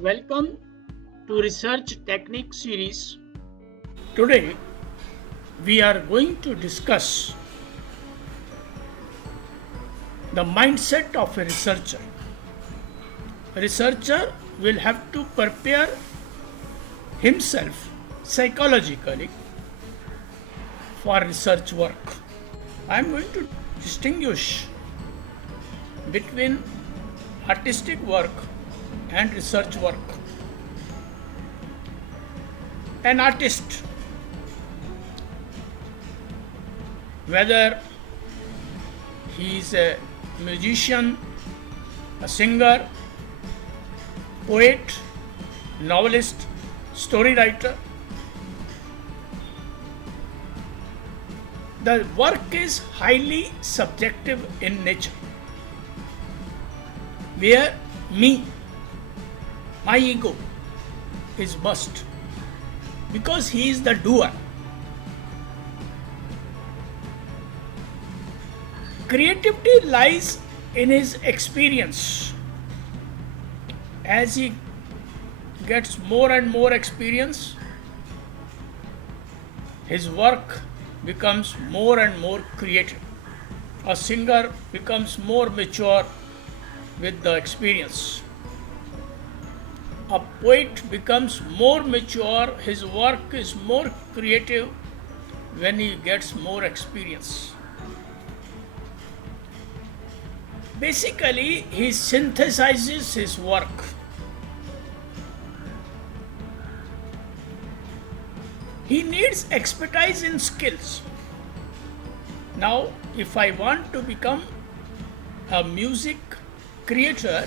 Welcome to Research Technique series. Today we are going to discuss the mindset of a researcher. A researcher will have to prepare himself psychologically for research work. I am going to distinguish between artistic work and research work. An artist, whether he is a musician, a singer, poet, novelist, story writer, the work is highly subjective in nature, where my ego is burst because he is the doer. Creativity lies in his experience. As he gets more and more experience, his work becomes more and more creative. A singer becomes more mature with the experience. A poet becomes more mature, his work is more creative when he gets more experience. Basically, he synthesizes his work. He needs expertise in skills. Now, if I want to become a music creator,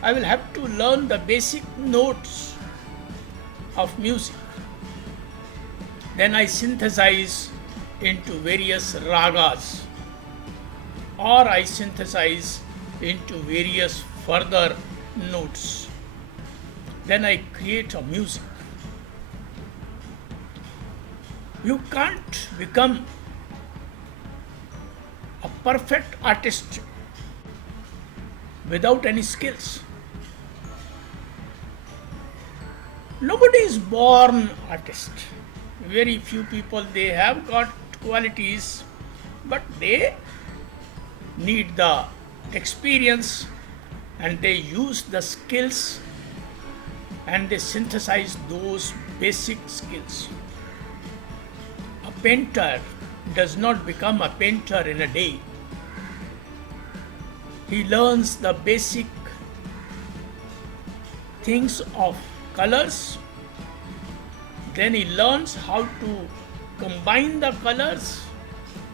I will have to learn the basic notes of music. Then I synthesize into various ragas, or I synthesize into various further notes. Then I create a music. You can't become a perfect artist without any skills. Nobody is born artist. Very few people, they have got qualities, but they need the experience and they use the skills and they synthesize those basic skills. A painter does not become a painter in a day. He learns the basic things of colors, then he learns how to combine the colors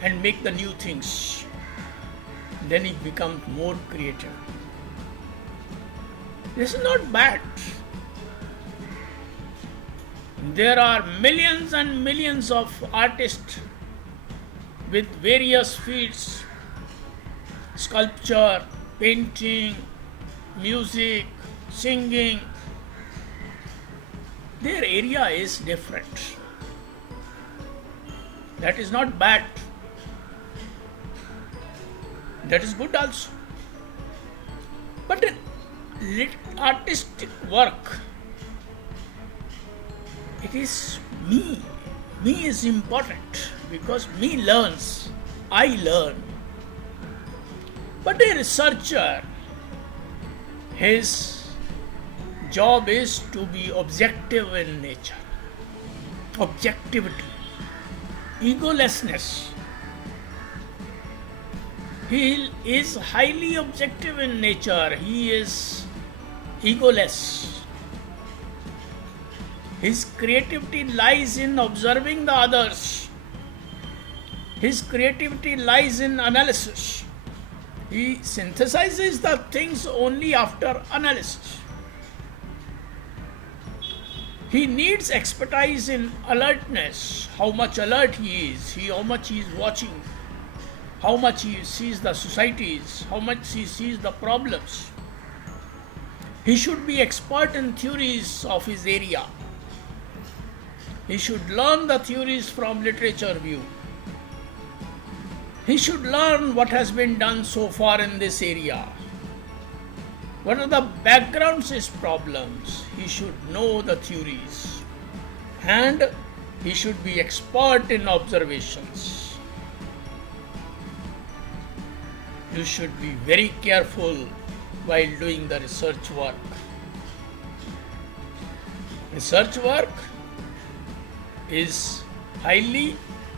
and make the new things. Then he becomes more creative. This is not bad. There are millions and millions of artists with various fields: sculpture, painting, music, singing. Their area is different. That is not bad. That is good also. But in artistic work, it is me. Me is important because me learns. I learn. But a researcher, his job is to be objective in nature. Objectivity, egolessness. He is highly objective in nature. He is egoless. His creativity lies in observing the others. His creativity lies in analysis. He synthesizes the things only after analysis. He needs expertise in alertness, how much alert he is, how much he is watching, how much he sees the societies, how much he sees the problems. He should be expert in theories of his area. He should learn the theories from literature view. He should learn what has been done so far in this area. What are the backgrounds his problems? He should know the theories and he should be expert in observations. You should be very careful while doing the research work. Research work is highly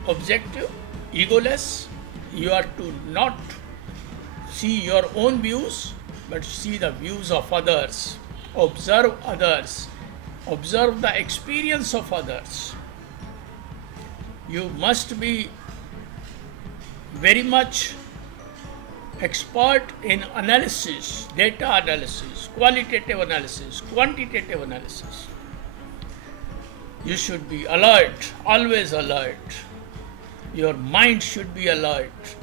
objective, egoless. You are to not see your own views, but see the views of others. Others. Observe the experience of others. You must be very much expert in analysis, data analysis, qualitative analysis, quantitative analysis. You should be alert, always alert. Your mind should be alert,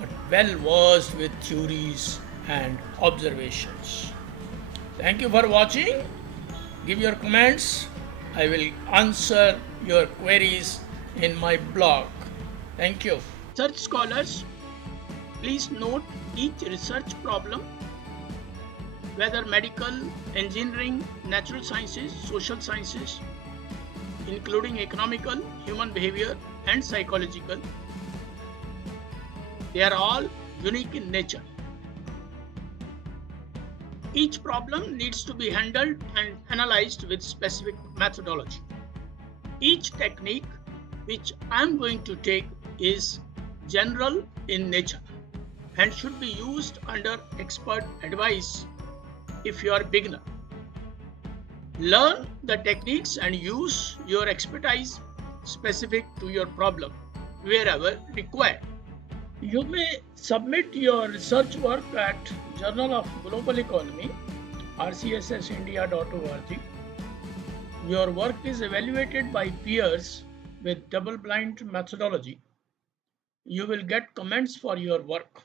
but well versed with theories and observations. Thank you for watching. Give your comments. I will answer your queries in my blog. Thank you. Research scholars, please note each research problem, whether medical, engineering, natural sciences, social sciences, including economical, human behavior, and psychological. They are all unique in nature. Each problem needs to be handled and analyzed with specific methodology. Each technique which I am going to take is general in nature and should be used under expert advice if you are a beginner. Learn the techniques and use your expertise specific to your problem wherever required. You may submit your research work at Journal of Global Economy, rcssindia.org. Your work is evaluated by peers with double-blind methodology. You will get comments for your work.